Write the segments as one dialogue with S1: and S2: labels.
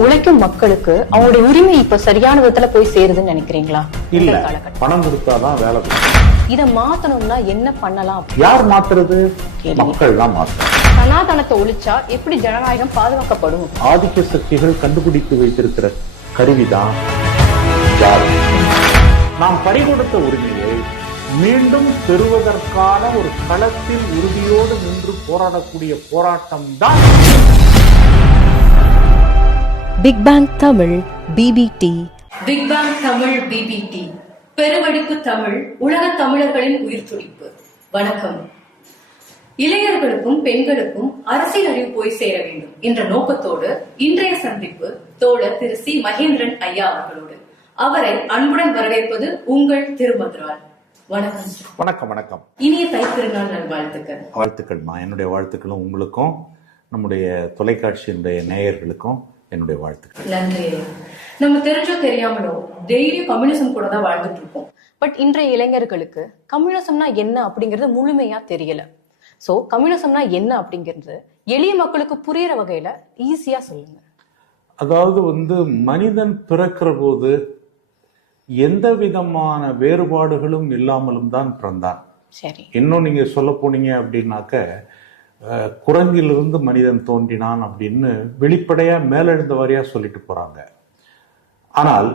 S1: உழைக்கும் மக்களுக்கு அவங்களுடைய உரிமை இப்ப சரியான விதத்துல போய் சேருதுன்னு நினைக்கிறீங்களா?
S2: இல்ல. பணம் கொடுத்தாதான் வேலை
S1: இத மாத்தணும்னா என்ன பண்ணலாம்?
S2: யார் மாத்துறது. மக்கள் தான் மாத்துறாங்க
S1: சனாதனத்தை ஒழிச்சா எப்படி ஜனநாயகம் பாதுகாக்கப்படும்?
S2: ஆதிக்க சக்திகள் கண்டுபிடித்து வைத்திருக்கிற கருவிதான் ஜாதி. நாம் பறிகொடுத்த உரிமையை மீண்டும் பெறுவதற்கான ஒரு களத்தில் உறுதியோடு நின்று போராடக்கூடிய போராட்டம் தான்
S3: big bang Tamil BBT
S4: big bang Tamil BBT பெருவெடிப்பு Tamil உலக தமிழர்களின் உயிர் துடிப்பு. வணக்கம். இளைஞர்களுக்கும் பெண்களுக்கும் அரசியல் அறிவு போய் சேர வேண்டும் என்ற நோக்கத்தோடு இன்றைய சந்திப்பு தோழர் திரு சி. மகேந்திரன் ஐயா அவர்களோடு. அவரை அன்புடன் வரவேற்பது உங்கள் திருமதுரால். வணக்கம்.
S2: வணக்கம் வணக்கம்.
S4: இனிய தைத்திருநாள் நல்வாழ்த்துக்கள்.
S2: வாழ்த்துக்கள்மா என்னுடைய வாழ்த்துக்களும் உங்களுக்கும் நம்முடைய தொலைக்காட்சியினுடைய நேயர்களுக்கும் என்னுடைய வாழ்த்துக்கள்.
S4: நன்றி. நம்ம தெரிஞ்சோ தெரியாமலோ டெய்லி கம்யூனிசம் கூட தான் வாழ்ந்துட்டு இருக்கோம்.
S1: பட் இன்றைய இளைஞர்களுக்கு கம்யூனிசம்னா என்ன அப்படிங்கிறது முழுமையா தெரியல. சோ கம்யூனிசம்னா என்ன அப்படிங்கிறது எளிய மக்களுக்கு புரியுற வகையில ஈஸியா சொல்லுங்க.
S2: அதாவது வந்து மனிதன் பிறக்கிற போது எந்த விதமான வேறுபாடுகளும் இல்லாமலும் தான் பிறந்தான்.
S1: சரி.
S2: இன்னும் நீங்க சொல்ல போனீங்க அப்படின்னாக்க குரங்கிலிருந்து மனிதன் தோன்றினான் அப்படின்னு வெளிப்படையா மேலெழுந்த வாரியா சொல்லிட்டு போறாங்க. ஆனால்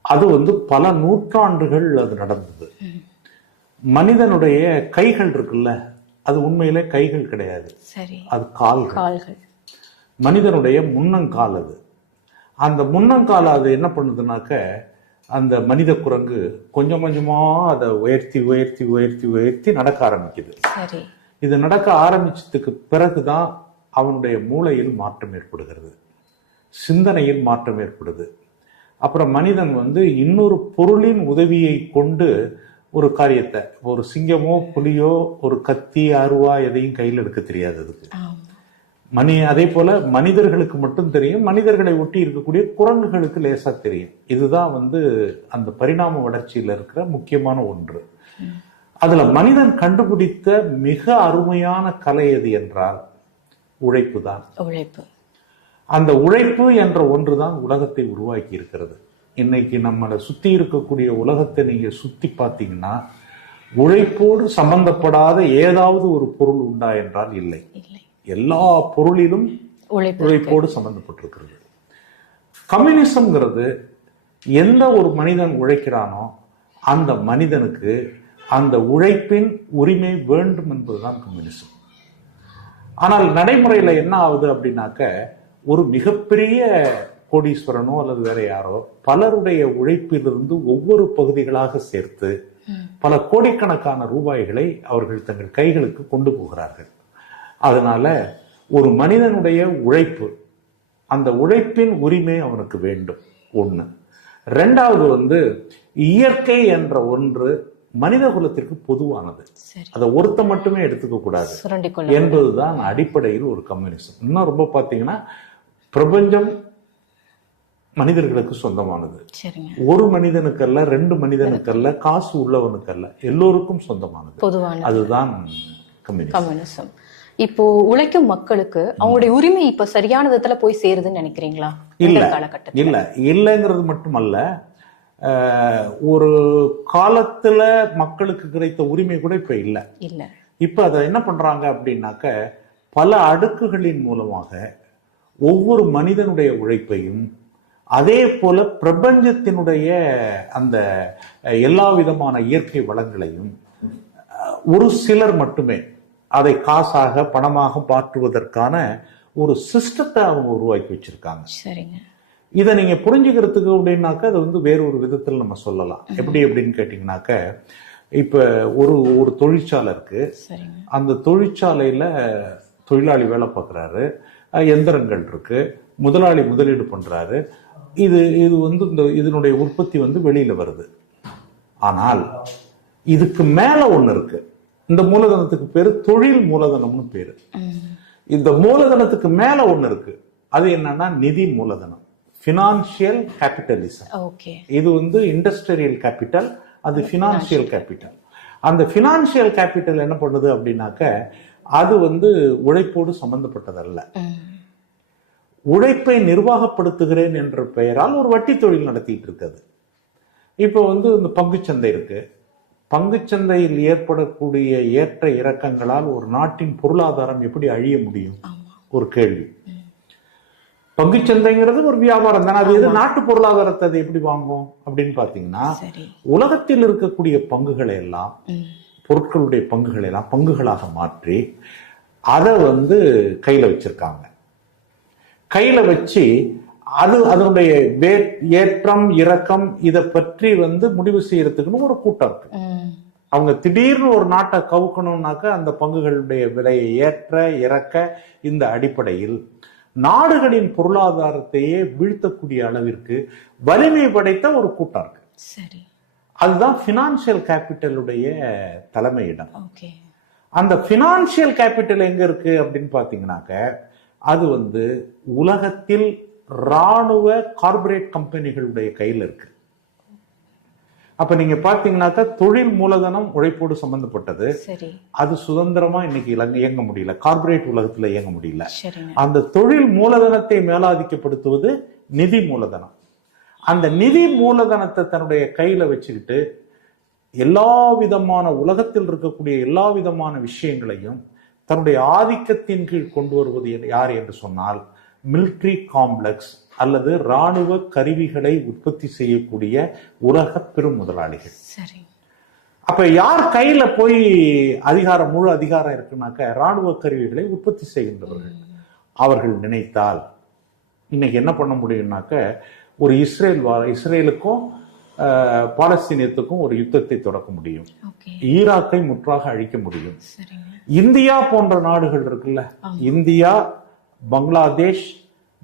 S2: அது வந்து பல நூற்றாண்டுகள் அது நடந்தது. மனிதனுடைய கைகள் இருக்குல்ல அது உண்மையிலே கைகள் கிடையாது. அது கால்கள். மனிதனுடைய முன்னங்கால் அது. அந்த முன்னங்கால் அது என்ன பண்ணுதுனாக்க அந்த மனித குரங்கு கொஞ்சம் கொஞ்சமா அதை உயர்த்தி உயர்த்தி உயர்த்தி உயர்த்தி நடக்க ஆரம்பிக்குது.
S1: சரி.
S2: இது நடக்க ஆரம்பிச்சதுக்கு பிறகுதான் அவனுடைய மூளையில் மாற்றம் ஏற்படுகிறது. சிந்தனையில் மாற்றம் ஏற்படுது. அப்புறம் மனிதன் வந்து இன்னொரு பொருளின் உதவியை கொண்டு ஒரு காரியத்தை ஒரு சிங்கமோ புலியோ ஒரு கத்தி அருவா எதையும் கையில் எடுக்க தெரியாது அதுக்கு. மணி அதே போல மனிதர்களுக்கு மட்டும் தெரியும். மனிதர்களை ஒட்டி இருக்கக்கூடிய குரங்குகளுக்கு லேசா தெரியும். இதுதான் வந்து அந்த பரிணாம வளர்ச்சியில இருக்கிற முக்கியமான ஒன்று. அதுல மனிதன் கண்டுபிடித்த மிக அருமையான கலை எது என்றால் உழைப்பு தான்.
S1: உழைப்பு.
S2: அந்த உழைப்பு என்ற ஒன்றுதான் உலகத்தை உருவாக்கி இருக்கிறது. இன்னைக்கு நம்மளை சுத்தி இருக்கக்கூடிய உலகத்தை நீங்க சுத்தி பார்த்தீங்கன்னா உழைப்போடு சம்பந்தப்படாத ஏதாவது ஒரு பொருள் உண்டா என்றால் இல்லை. எல்லா பொருளிலும்
S1: உழைப்பு
S2: உழைப்போடு சம்பந்தப்பட்டிருக்கிறது. கம்யூனிசம்ங்கிறது எந்த ஒரு மனிதன் உழைக்கிறானோ அந்த மனிதனுக்கு அந்த உழைப்பின் உரிமை வேண்டும் என்பதுதான் கம்யூனிசம் ஆனால் நடைமுறையில என்ன ஆகுது அப்படின்னாக்க ஒரு மிகப்பெரிய கோடீஸ்வரனோ அல்லது வேற யாரோ பலருடைய உழைப்பிலிருந்து ஒவ்வொரு பகுதிகளாக சேர்த்து பல கோடிக்கணக்கான ரூபாய்களை அவர்கள் தங்கள் கைகளுக்கு கொண்டு போகிறார்கள். அதனால ஒரு மனிதனுடைய உழைப்பு அந்த உழைப்பின் உரிமை அவனுக்கு வேண்டும். ஒண்ணு. ரெண்டாவது வந்து இயற்கை என்ற ஒன்று மனித குலத்திற்கு பொதுவானது. அதை ஒருத்த மட்டுமே எடுத்துக்க கூடாது. என்பதுதான் அடிப்படையில் ஒரு கம்யூனிசம். இன்னும் ரொம்ப பார்த்தீங்கன்னா பிரபஞ்சம் மனிதர்களுக்கு சொந்தமானது. ஒரு மனிதனுக்கல்ல ரெண்டு மனிதனுக்கல்ல காசு உள்ளவனுக்கல்ல எல்லோருக்கும் சொந்தமானது.
S1: பொதுவான
S2: அதுதான் கம்யூனிசம்.
S1: இப்போ உழைக்கும் மக்களுக்கு அவங்களுடைய உரிமை இப்ப சரியான விதத்துல போய் சேருதுன்னு நினைக்கிறீங்களா?
S2: இல்ல. இல்ல. இல்லைங்கிறது மட்டுமல்ல ஒரு காலத்துல மக்களுக்கு கிடைத்த உரிமை கூட இப்ப இல்ல. இப்ப அதை என்ன பண்றாங்க அப்படின்னாக்க பல அடுக்குகளின் மூலமாக ஒவ்வொரு மனிதனுடைய உழைப்பையும் அதே போல பிரபஞ்சத்தினுடைய அந்த எல்லா விதமான இயற்கை வளங்களையும் ஒரு சிலர் மட்டுமே அதை காசாக பணமாக மாற்றுவதற்கான ஒரு சிஸ்டத்தை அவங்க உருவாக்கி வச்சிருக்காங்க.
S1: சரிங்க.
S2: இதை நீங்க புரிஞ்சுக்கிறதுக்கு அப்படின்னாக்க அது வந்து வேறொரு விதத்தில் நம்ம சொல்லலாம். எப்படி அப்படின்னு கேட்டிங்கனாக்க இப்ப ஒரு ஒரு தொழிற்சாலை இருக்கு. அந்த தொழிற்சாலையில தொழிலாளி வேலை பார்க்குறாரு. எந்திரங்கள் இருக்கு. முதலாளி முதலீடு பண்றாரு. இது இது வந்து இந்த இதனுடைய உற்பத்தி வந்து வெளியில வருது. ஆனால் இதுக்கு மேல ஒண்ணு இருக்கு. இந்த மூலதனத்துக்கு பேரு தொழில் மூலதனம்னு பேரு. இந்த மூலதனத்துக்கு மேல ஒண்ணு இருக்கு. அது என்னன்னா நிதி மூலதனம். பினான்சியல் கேபிட்டலிசம்
S1: ஓகே
S2: இது வந்து இண்டஸ்ட்ரியல் கேபிட்டல் அது ஃபினான்சியல் கேபிட்டல் அந்த ஃபினான்சியல் கேபிட்டல் என்ன பண்ணுது அப்படின்னாக்க அது வந்து உழைப்போடு சம்பந்தப்பட்டதல்ல. உழைப்பை நிர்வாகப்படுத்துகிறேன் என்ற பெயரால் ஒரு வட்டி தொழில் நடத்திட்டு இருக்குது இப்போ வந்து இந்த பங்குச்சந்தை இருக்கு. பங்குச்சந்தையில் ஏற்படக்கூடிய ஏற்ற இறக்கங்களால் ஒரு நாட்டின் பொருளாதாரம் எப்படி அழிய முடியும்? ஒரு கேள்வி. பங்குச்சந்தைங்கிறது ஒரு வியாபாரம் தானே. அது எது நாட்டு பொருளாதாரத்தை அது எப்படி வாங்கும் அப்படின்னு பாத்தீங்கன்னா உலகத்தில் இருக்கக்கூடிய பங்குகளை எல்லாம் பொருட்களுடைய பங்குகளை எல்லாம் பங்குகளாக மாற்றி அதை வந்து கையில வச்சிருக்காங்க. கையில வச்சு அது அதனுடைய ஏற்றம் இறக்கம் இதை பற்றி வந்து முடிவு செய்யறதுக்குன்னு ஒரு கூட்டம் இருக்கு. அவங்க திடீர்னு ஒரு நாட்டை கவுக்கணும்னாக்க அந்த பங்குகளுடைய விலையை ஏற்ற இறக்க இந்த அடிப்படையில் நாடுகளின் பொருளாதாரத்தையே வீழ்த்தக்கூடிய அளவிற்கு வலிமை படைத்த ஒரு கூட்டம் இருக்கு.
S1: சரி.
S2: அதுதான் பினான்சியல் கேபிட்டலுடைய தலைமையிடம். அந்த பினான்சியல் கேபிட்டல் எங்க இருக்கு அப்படின்னு பாத்தீங்கன்னாக்க அது வந்து உலகத்தில் ராணுவ கார்ப்பரேட் கம்பெனிகளுடைய கையில் இருக்கு. அப்ப நீங்க பாத்தீங்கன்னாக்கா தொழில் மூலதனம் உழைப்போடு சம்பந்தப்பட்டது. அது சுதந்திரமா இன்னைக்கு இயங்க முடியல. கார்ப்பரேட் உலகத்துல இயங்க முடியல. அந்த தொழில் மூலதனத்தை மேலாதிக்கப்படுத்துவது நிதி மூலதனம். அந்த நிதி மூலதனத்தை தன்னுடைய கையில வச்சுக்கிட்டு எல்லா விதமான உலகத்தில் இருக்கக்கூடிய எல்லா விதமான விஷயங்களையும் தன்னுடைய ஆதிக்கத்தின் கீழ் கொண்டு வருவது யார் என்று சொன்னால் மிலிட்ரி காம்ப்ளெக்ஸ் அல்லது ராணுவ கருவிகளை உற்பத்தி செய்யக்கூடிய உலக பெரும் முதலாளிகள்.
S1: சரி.
S2: அப்ப யார் கையில போய் அதிகாரம் முழு அதிகாரம் இருக்குனாக்க ராணுவ கருவிகளை உற்பத்தி செய்கின்றவர்கள். அவர்கள் நினைத்தால் இன்னைக்கு என்ன பண்ண முடியும்னாக்க ஒரு இஸ்ரேல் இஸ்ரேலுக்கும் பாலஸ்தீனியத்துக்கும் ஒரு யுத்தத்தை தொடக்க முடியும். ஈராக்கை முற்றாக அழிக்க முடியும். இந்தியா போன்ற நாடுகள் இருக்குல்ல. இந்தியா பங்களாதேஷ்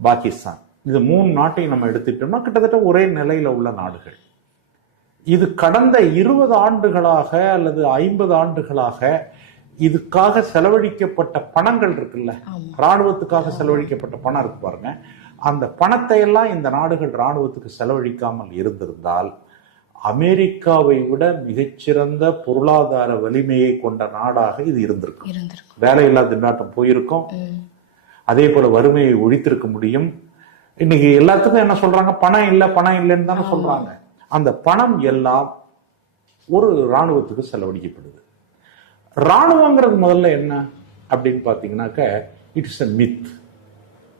S2: பாகிஸ்தான். இது மூணு நாட்டையும் நம்ம எடுத்துட்டோம்னா கிட்டத்தட்ட ஒரே நிலையில உள்ள நாடுகள். இது கடந்த இருபது ஆண்டுகளாக அல்லது ஐம்பது ஆண்டுகளாக இதுக்காக செலவழிக்கப்பட்ட பணங்கள் இருக்குல்ல? ராணுவத்துக்காக செலவழிக்கப்பட்ட பணம் இருக்கு பாருங்க. அந்த பணத்தை எல்லாம் இந்த நாடுகள் ராணுவத்துக்கு செலவழிக்காமல் இருந்திருந்தால் அமெரிக்காவை விட மிகச்சிறந்த பொருளாதார வலிமையை கொண்ட நாடாக இது இருந்திருக்கும். வேலையில்லா திண்டாட்டம் போயிருக்கும். அதே போல வறுமையை ஒழித்திருக்க முடியும். இன்னைக்கு எல்லாத்துக்கும் என்ன சொல்றாங்க? பணம் இல்லை பணம் இல்லைன்னு தானே சொல்றாங்க. அந்த பணம் எல்லாம் ஒரு ராணுவத்துக்கு செலவழிக்கப்படுது. ராணுவங்கிறது முதல்ல என்ன அப்படின்னு பார்த்தீங்கன்னாக்க இட்ஸ் a மித்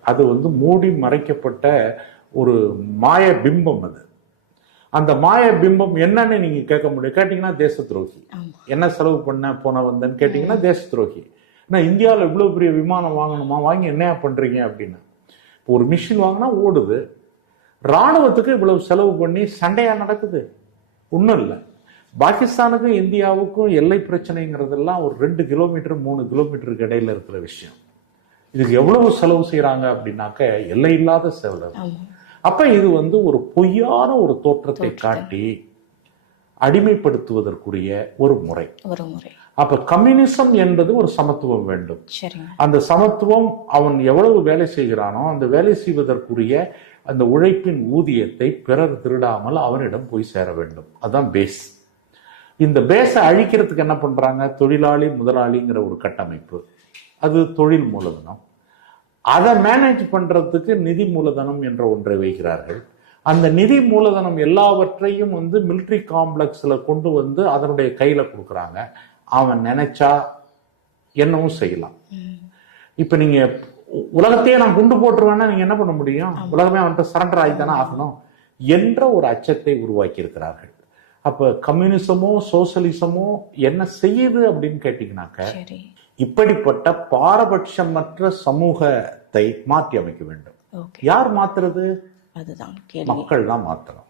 S2: அது வந்து மூடி மறைக்கப்பட்ட ஒரு மாய பிம்பம் அது. அந்த மாய பிம்பம் என்னன்னு நீங்க கேட்க முடியும். கேட்டீங்கன்னா தேச துரோகி. என்ன செலவு பண்ண போன வந்தேன்னு கேட்டீங்கன்னா தேச துரோகி. நான் இந்தியாவில் இவ்வளவு பெரிய விமானம் வாங்கணுமா? வாங்கி என்னையா பண்றீங்க அப்படின்னு. இப்போ ஒரு மிஷின் வாங்கினா ஓடுது. ராணுவத்துக்கு இவ்வளவு செலவு பண்ணி சண்டையா நடக்குது. ஒன்றும் இல்லை. பாகிஸ்தானுக்கும் இந்தியாவுக்கும் எல்லை பிரச்சனைங்கிறதெல்லாம் ஒரு ரெண்டு கிலோமீட்டர் மூணு கிலோமீட்டருக்கு இடையில இருக்கிற விஷயம். இதுக்கு எவ்வளவு செலவு செய்யறாங்க அப்படின்னாக்க எல்லை இல்லாத செலவு. அப்ப இது வந்து ஒரு பொய்யான ஒரு தோற்றத்தை. காட்டி அடிமைப்படுத்துவதற்குரிய ஒரு முறை.
S1: ஒரு முறை.
S2: அப்ப கம்யூனிசம் என்பது ஒரு சமத்துவம் வேண்டும். அந்த சமத்துவம் அவன் எவ்வளவு வேலை செய்கிறானோ அந்த வேலை செய்வதற்குரிய அந்த உழைப்பின் ஊதியத்தை பிறர் திருடாமல் அவனிடம் போய் சேர வேண்டும். அதான் பேஸ் இந்த பேஸை அழிக்கிறதுக்கு என்ன பண்றாங்க? தொழிலாளி முதலாளிங்கிற ஒரு கட்டமைப்பு. அது தொழில் மூலதனம். அதை மேனேஜ் பண்றதுக்கு நிதி மூலதனம் என்ற ஒன்றை வைக்கிறார்கள். அந்த நிதி மூலதனம் எல்லாவற்றையும் வந்து மிலிட்ரி காம்ப்ளெக்ஸ்ல கொண்டு வந்து அதனுடைய கையில கொடுக்குறாங்க. அவன் நினைச்சா என்னவும் செய்யலாம். இப்ப நீங்க உலகத்தையே நான் குண்டு போட்டுருவேன்னா நீங்க என்ன பண்ண முடியும்? உலகமே அவன்கிட்ட சரண்டர் ஆகித்தானே ஆகணும்? என்ற ஒரு அச்சத்தை உருவாக்கி இருக்கிறார்கள் அப்ப கம்யூனிசமோ சோசலிசமோ என்ன செய்யுது அப்படின்னு கேட்டீங்கன்னாக்க இப்படிப்பட்ட பாரபட்சமற்ற சமூகத்தை மாற்றி அமைக்க வேண்டும். யார் மாத்துறது? மக்கள் தான் மாற்றணும்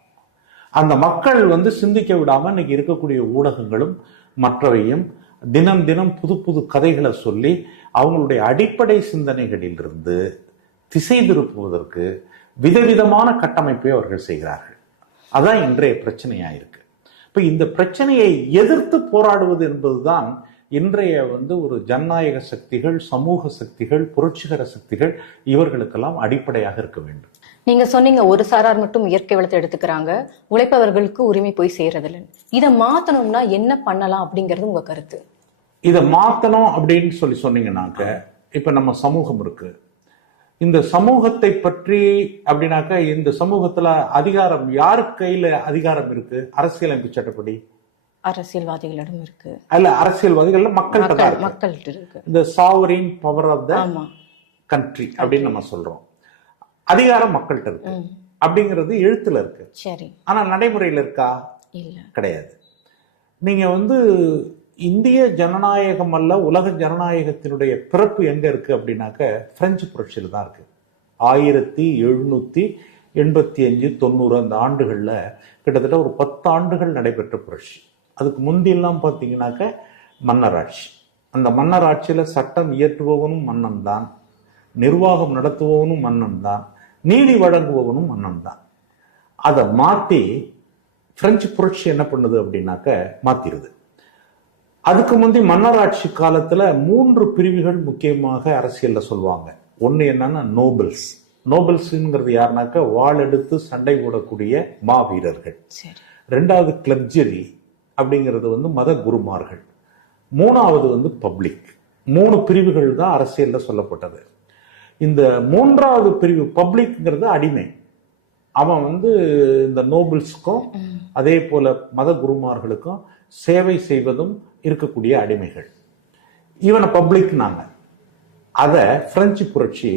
S2: அந்த மக்கள் வந்து சிந்திக்க விடாம இன்னைக்கு இருக்கக்கூடிய ஊடகங்களும் மற்றவையும் தினம் தினம் புது புது கதைகளை சொல்லி அவங்களுடைய அடிப்படை சிந்தனைகளிலிருந்து திசை திருப்புவதற்கு விதவிதமான கட்டமைப்பை அவர்கள் செய்கிறார்கள். அதான் இன்றைய பிரச்சனையாக இருக்கு இப்ப இந்த பிரச்சனையை எதிர்த்து போராடுவது என்பதுதான் இன்றைய வந்து ஒரு ஜனநாயக சக்திகள் சமூக சக்திகள் புரட்சிகர சக்திகள் இவர்களுக்கெல்லாம் அடிப்படையாக இருக்க வேண்டும்.
S1: நீங்க சொன்னீங்க ஒரு சாரார் மட்டும் இயற்கை வளத்தை எடுத்துக்கிறாங்க. உழைப்பவர்களுக்கு உரிமை போய் சேரதில்லை இதை மாத்தணும்னா என்ன பண்ணலாம் அப்படிங்கிறது உங்க கருத்து.
S2: இதை மாத்தணும் அப்படின்னு சொல்லி சொன்னீங்கன்னாக்க இப்ப நம்ம சமூகம் இருக்கு. இந்த சமூகத்தை பற்றி அப்படின்னாக்கா இந்த சமூகத்துல அதிகாரம் யாரு கையில அதிகாரம் இருக்கு? அரசியலமைப்பு சட்டப்படி?
S1: அரசியல்வாதிகளிடம் இருக்கு.
S2: அல்ல தான்
S1: மக்கள்
S2: இருக்கு. இந்த sovereign power of the country அப்படின்னு நம்ம சொல்றோம். அதிகாரம் மக்கள்கிட்ட இருக்கு. அப்படிங்கிறது எழுத்துல இருக்கு.
S1: சரி.
S2: ஆனா நடைமுறையில இருக்கா? கிடையாது. நீங்க வந்து இந்திய ஜனநாயகம் அல்ல உலக ஜனநாயகத்தினுடைய பிறப்பு எங்க இருக்கு அப்படின்னாக்க பிரெஞ்சு புரட்சியில தான் இருக்கு. ஆயிரத்தி எழுநூத்தி எண்பத்தி அஞ்சு தொண்ணூறு அந்த ஆண்டுகள்ல கிட்டத்தட்ட ஒரு பத்து ஆண்டுகள் நடைபெற்ற புரட்சி. அதுக்கு முந்தியெல்லாம் பார்த்தீங்கன்னாக்க மன்னராட்சி. அந்த மன்னராட்சியில சட்டம் இயற்றுபவனும் மன்னன் தான் நிர்வாகம் நடத்துபவனும் மன்னன் தான் நீதி வழங்குபவனும் மன்னன் தான் அதை மாத்தி பிரெஞ்சு புரட்சி என்ன பண்ணுது அப்படின்னாக்க மாத்திருது. அதுக்கு முந்தி மன்னராட்சி காலத்துல மூன்று பிரிவுகள் முக்கியமாக அரசியல்ல சொல்லுவாங்க ஒண்ணு என்னன்னா நோபல்ஸ் நோபல்ஸ்ங்கிறது யாருனாக்க வாள் எடுத்து சண்டை போடக்கூடிய மாவீரர்கள். ரெண்டாவது கிளப்ஜரி அப்படிங்கிறது வந்து மத குருமார்கள். மூணாவது வந்து பப்ளிக். மூணு பிரிவுகள் தான் அரசியல்ல சொல்லப்பட்டது. இந்த மூன்றாவது பிரிவு பப்ளிக்ங்கிறது அடிமை. அவன் வந்து இந்த நோபல்ஸ்க்கும் அதே போல மத குருமார்களுக்கும் சேவை செய்வதும் இருக்கக்கூடிய அடிமைகள். இவனை பப்ளிக்னாங்க. அத பிரெஞ்சு புரட்சி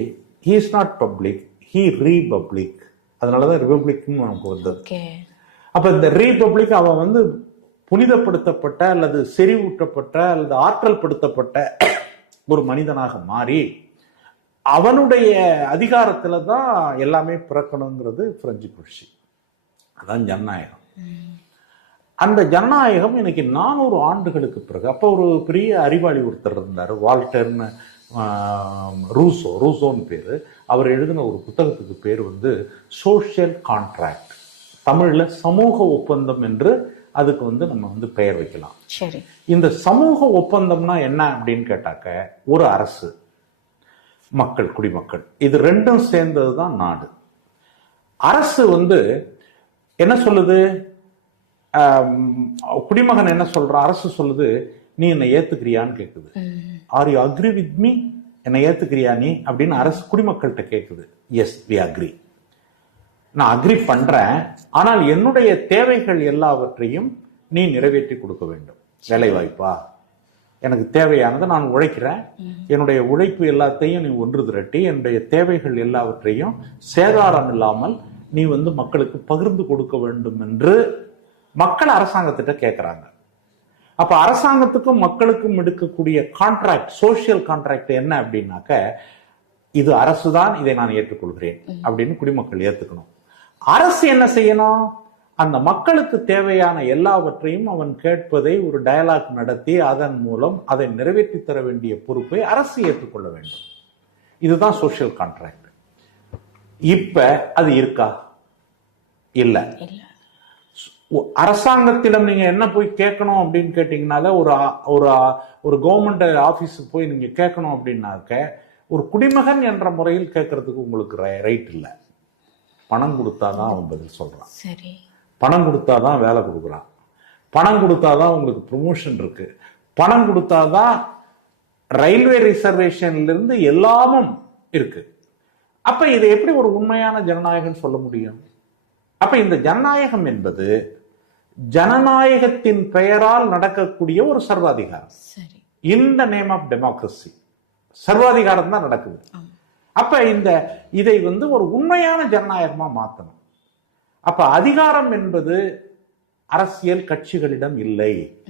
S2: he is not public he republic அதனாலதான் ரிபப்ளிக்னு நமக்கு வந்தது. அப்ப இந்த ரீபப்ளிக் அவன் வந்து புனிதப்படுத்தப்பட்ட அல்லது செறிவூட்டப்பட்ட அல்லது ஆற்றல் படுத்தப்பட்ட ஒரு மனிதனாக மாறி அவனுடைய அதிகாரத்துல தான் எல்லாமே பிறக்கணுங்கிறது பிரெஞ்சு புரட்சி. அதான் ஜனநாயகம். அந்த ஜனநாயகம் இன்னைக்கு நானூறு ஆண்டுகளுக்கு பிறகு அப்போ ஒரு பெரிய அறிவாளி ஒருத்தர் இருந்தார் வால்டர்னு ரூசோ ரூசோன்னு பேரு. அவர் எழுதின ஒரு புத்தகத்துக்கு பேர் வந்து சோஷியல் கான்ட்ராக்ட் தமிழ்ல சமூக ஒப்பந்தம் என்று அதுக்கு வந்து நம்ம வந்து பெயர் வைக்கலாம்.
S1: சரி.
S2: இந்த சமூக ஒப்பந்தம்னா என்ன அப்படின்னு கேட்டாக்க ஒரு அரசு. மக்கள் குடிமக்கள். இது ரெண்டும் சேர்ந்தது தான் நாடு. அரசு வந்து என்ன சொல்லுது? குடிமகன் என்ன சொல்றான் அரசு சொல்லுது நீ என்னை ஏத்துக்கிறியான்னு கேட்குது are you agree with me என்னை ஏத்துக்கிறியா நீ? அப்படின்னு அரசு குடிமக்கள்கிட்ட கேட்குது எஸ் வி அக்ரி நான் அக்ரி பண்றேன். ஆனால் என்னுடைய தேவைகள் எல்லாவற்றையும் நீ நிறைவேற்றி கொடுக்க வேண்டும். வேலை வாய்ப்பா எனக்கு தேவையானதை நான் உழைக்கிறேன். என்னுடைய உழைப்பு எல்லாத்தையும் நீ ஒன்று திரட்டி என்னுடைய தேவைகள் எல்லாவற்றையும் சேதாரம் இல்லாமல் நீ வந்து மக்களுக்கு பகிர்ந்து கொடுக்க வேண்டும் என்று மக்கள் அரசாங்கத்திட்ட கேட்கறாங்க அப்ப அரசாங்கத்துக்கும் மக்களுக்கும் எடுக்கக்கூடிய கான்ட்ராக்ட் சோஷியல் கான்ட்ராக்ட் என்ன அப்படின்னாக்க இது அரசுதான் இதை நான் ஏற்றுக்கொள்கிறேன் அப்படின்னு குடிமக்கள் ஏத்துக்கணும். அரசு என்ன செய்யணும்? அந்த மக்களுக்கு தேவையான எல்லாவற்றையும் அவன் கேட்பதை ஒரு டயலாக் நடத்தி அதன் மூலம் அதை நிறைவேற்றி தர வேண்டிய பொறுப்பை அரசு ஏற்றுக்கொள்ள வேண்டும். இதுதான் சோஷியல் கான்ட்ராக்ட் இப்ப அது இருக்கா? இல்ல. அரசாங்கத்திடம் நீங்க என்ன போய் கேட்கணும் அப்படின்னு கேட்டீங்கனால ஒரு ஒரு ஒரு கவர்மெண்ட் ஆபீஸுக்கு போய் நீங்க கேட்கணும் அப்படின்னாக்க ஒரு குடிமகன் என்ற முறையில் கேட்கறதுக்கு உங்களுக்கு ரைட் இல்லை. பணம் கொடுத்தாதான் அவன் பதில் சொல்றான்.
S1: சரி.
S2: பணம் கொடுத்தாதான் வேலை கொடுக்குறான். பணம் கொடுத்தாதான் உங்களுக்கு ப்ரொமோஷன் இருக்கு. பணம் கொடுத்தாதான் ரயில்வே ரிசர்வேஷன்ல இருந்து எல்லாமும் இருக்கு. அப்ப இதை எப்படி ஒரு உண்மையான ஜனநாயகம் சொல்ல முடியும்? அப்ப இந்த ஜனநாயகம் என்பது ஜனநாயகத்தின் பெயரால் நடக்கக்கூடிய ஒரு சர்வாதிகாரம்.
S1: சரி.
S2: இந்த நேம் ஆஃப் டெமோக்ரஸி சர்வாதிகாரம் தான் நடக்குது. அப்ப இந்த இதை வந்து ஒரு உண்மையான ஜனநாயகமா மாத்தணும். அப்ப அதிகாரம் என்பது அரசியல் கட்சிகளிடம் இல்லை.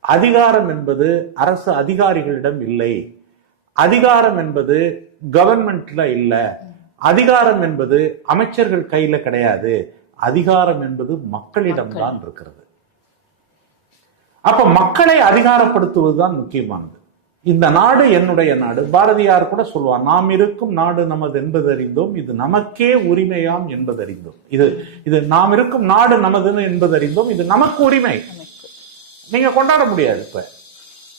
S2: அதிகாரம் என்பது அரசு அதிகாரிகளிடம் இல்லை. அதிகாரம் என்பது கவர்மெண்ட்ல இல்ல. அதிகாரம் என்பது அமைச்சர்கள் கையில கிடையாது. அதிகாரம் என்பது மக்களிடம் தான் இருக்கிறது. அப்ப மக்களை அதிகாரப்படுத்துவதுதான் முக்கியமானது. இந்த நாடு என்னுடைய நாடு. பாரதியார் கூட சொல்வார் நாம் இருக்கும் நாடு நமது என்பது அறிந்தோம் இது நமக்கே உரிமையாம் என்பது அறிந்தோம் இது இது நாம் இருக்கும் நாடு நமதுன்னு என்பது அறிந்தோம் இது நமக்கு உரிமை. நீங்க கொண்டாட முடியாது இப்ப.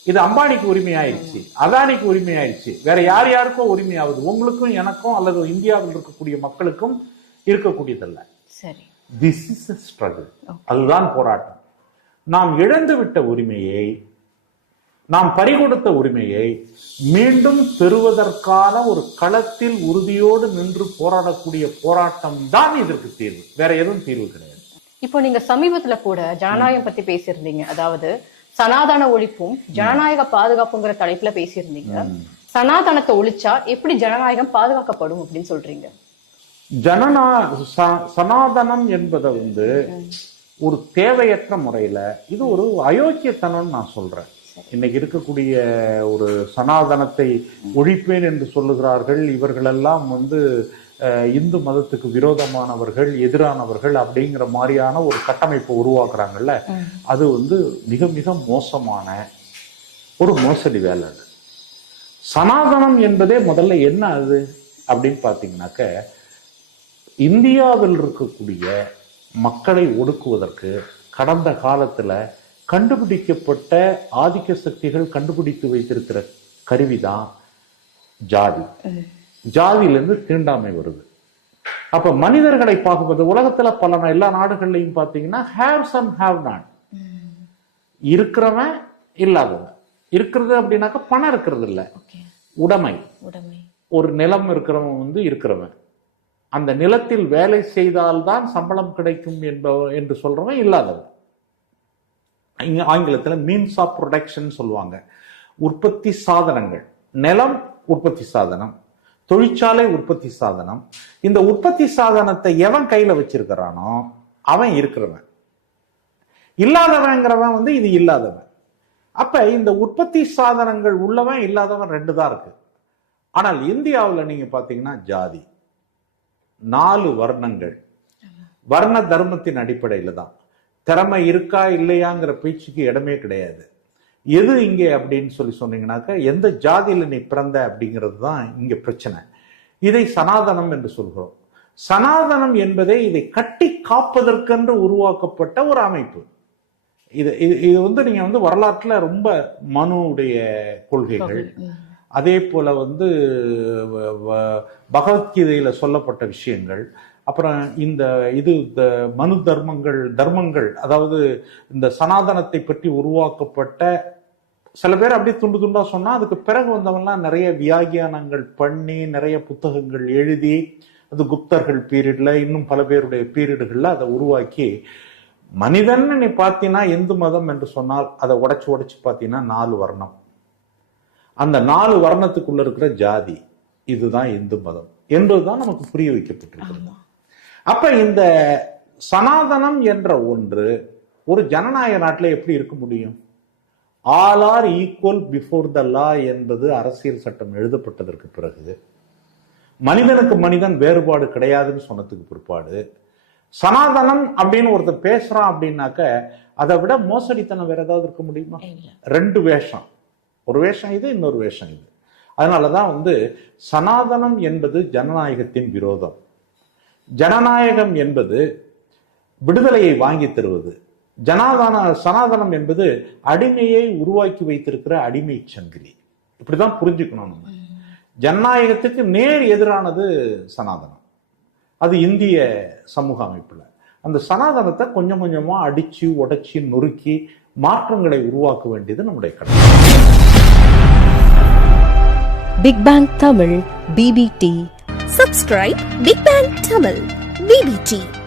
S2: இது அம்பானிக்கு உரிமை ஆயிடுச்சு அதானிக்கு உரிமை ஆயிடுச்சு வேற யார் யாருக்கோ உரிமை ஆகுது உங்களுக்கும் எனக்கும் அல்லது இந்தியாவில் இருக்கக்கூடிய மக்களுக்கும் இருக்கக்கூடியதல்ல. This is struggle. அதுதான் போராட்டம். நாம் இழந்து விட்ட உரிமையை நாம் பறிகொடுத்த உரிமையை மீண்டும் பெறுவதற்கான ஒரு களத்தில் உறுதியோடு நின்று போராடக்கூடிய போராட்டம் தான் இதற்கு தீர்வு. வேற எதுவும் தீர்வு கிடையாது.
S1: இப்போ நீங்க சமீபத்துல கூட ஜனநாயகம் பத்தி பேசியிருந்தீங்க. அதாவது சனாதன ஒழிப்பும் ஜனநாயக பாதுகாப்புங்கிற தலைப்புல பேசியிருந்தீங்க. சனாதனத்தை ஒழிச்சா எப்படி ஜனநாயகம் பாதுகாக்கப்படும் அப்படின்னு சொல்றீங்க?
S2: ஜனநா சனாதனம் என்பதை வந்து ஒரு தேவையற்ற முறையில இது ஒரு அயோக்கியத்தனம்னு நான் சொல்றேன். இன்னைக்கு இருக்கக்கூடிய ஒரு சனாதனத்தை ஒழிப்பேன் என்று சொல்லுகிறார்கள். இவர்களெல்லாம் வந்து இந்து மதத்துக்கு விரோதமானவர்கள் எதிரானவர்கள் அப்படிங்கிற மாதிரியான ஒரு கட்டமைப்பை உருவாக்குறாங்கல்ல. அது வந்து மிக மிக மோசமான ஒரு மோசடி வேலை அது. சனாதனம் என்பதே முதல்ல என்ன அது? அப்படின்னு பார்த்தீங்கன்னாக்க இந்தியாவில் இருக்கக்கூடிய மக்களை ஒடுக்குவதற்கு கடந்த காலத்துல கண்டுபிடிக்கப்பட்ட ஆதிக்க சக்திகள் கண்டுபிடித்து வைத்திருக்கிற கருவிதான் ஜாதி. ஜாதியிலிருந்து தீண்டாமை வருது. அப்ப மனிதர்களை பார்க்கும்போது உலகத்துல பல எல்லா நாடுகள்லையும் பார்த்தீங்கன்னா ஹேவ்ஸ் அண்ட் ஹேவ் நாட் இருக்கிறவன் இல்லாதவன். இருக்கிறது அப்படின்னாக்கா பணம் இருக்கிறது இல்ல. உடைமை.
S1: உடைமை.
S2: ஒரு நிலம் இருக்கிறவன் வந்து இருக்கிறவன். அந்த நிலத்தில் வேலை செய்தால்தான் சம்பளம் கிடைக்கும் என்ப என்று சொல்றவன் இல்லாதவன். ஆங்கிலத்தில் மீன்ஸ் ஆஃப் ப்ரொடக்ஷன் சொல்லுவாங்க. உற்பத்தி சாதனங்கள். நிலம் உற்பத்தி சாதனம். தொழிற்சாலை உற்பத்தி சாதனம். இந்த உற்பத்தி சாதனத்தை எவன் கையில வச்சிருக்கிறானோ அவன் இருக்கிறவன். இல்லாதவங்கிறவன் வந்து இது இல்லாதவன். அப்ப இந்த உற்பத்தி சாதனங்கள் உள்ளவன் இல்லாதவன் ரெண்டு தான் இருக்கு. ஆனால் இந்தியாவில் நீங்க பாத்தீங்கன்னா ஜாதி. நாலு வர்ணங்கள். வர்ண தர்மத்தின் அடிப்படையில் தான். திறமை இருக்கா இல்லையாங்கிற பேச்சுக்கு இடமே கிடையாது. எது இங்கே அப்படின்னு சொல்லி சொன்னீங்கன்னாக்க எந்த ஜாதியில நீ பிறந்த அப்படிங்கிறது தான் இங்க பிரச்சனை. இதை சனாதனம் என்று சொல்கிறோம். சனாதனம் என்பதே இதை கட்டி காப்பதற்கென்று உருவாக்கப்பட்ட ஒரு அமைப்பு. இது இது இது வந்து நீங்க வந்து வரலாற்றுல ரொம்ப மனுடைய கொள்கைகள். அதே போல வந்து பகவத்கீதையில சொல்லப்பட்ட விஷயங்கள். அப்புறம் இந்த இது இந்த மனு தர்மங்கள் தர்மங்கள் அதாவது இந்த சனாதனத்தை பற்றி உருவாக்கப்பட்ட சில பேர் அப்படியே துண்டு துண்டா சொன்னா அதுக்கு பிறகு வந்தவன்லாம் நிறைய வியாகியானங்கள் பண்ணி நிறைய புத்தகங்கள் எழுதி அது குப்தர்கள் பீரியட்ல இன்னும் பல பேருடைய பீரியடுகள்ல அதை உருவாக்கி மனிதன் நீ பார்த்தீங்கன்னா இந்து மதம் என்று சொன்னால் அதை உடைச்சு உடைச்சு பார்த்தீங்கன்னா நாலு வர்ணம். அந்த நாலு வர்ணத்துக்குள்ள இருக்கிற ஜாதி இதுதான் இந்து மதம். என்பதுதான் நமக்கு புரிய வைக்கப்பட்டிருக்கிறது. அப்ப இந்த சனாதனம் என்ற ஒன்று ஒரு ஜனநாயக நாட்டில் எப்படி இருக்க முடியும்? All are equal before the law என்பது அரசியல் சட்டம் எழுதப்பட்டதற்கு பிறகு மனிதனுக்கு மனிதன் வேறுபாடு கிடையாதுன்னு சொன்னதுக்கு பிற்பாடு. சனாதனம் அப்படின்னு ஒருத்தர் பேசுறான் அப்படின்னாக்க அதை விட மோசடித்தனம் வேற ஏதாவது இருக்க முடியுமா? ரெண்டு வேஷம். ஒரு வேஷம் இது இன்னொரு வேஷம் இது. அதனாலதான் வந்து சனாதனம் என்பது ஜனநாயகத்தின் விரோதம். ஜனநாயகம் என்பது விடுதலையை வாங்கி தருவது. ஜனாதான சனாதனம் என்பது அடிமையை உருவாக்கி வைத்திருக்கிற அடிமை சங்கிலி. இப்படிதான் புரிஞ்சுக்கணும் நம்ம. ஜனநாயகத்துக்கு நேர் எதிரானது சனாதனம். அது இந்திய சமூக அமைப்புல. அந்த சனாதனத்தை கொஞ்சம் கொஞ்சமா அடிச்சு உடைச்சி நொறுக்கி மாற்றங்களை உருவாக்க வேண்டியது நம்முடைய கடமை.
S3: Big bang Tamil BBT
S5: Subscribe Big Bang Tamil BBT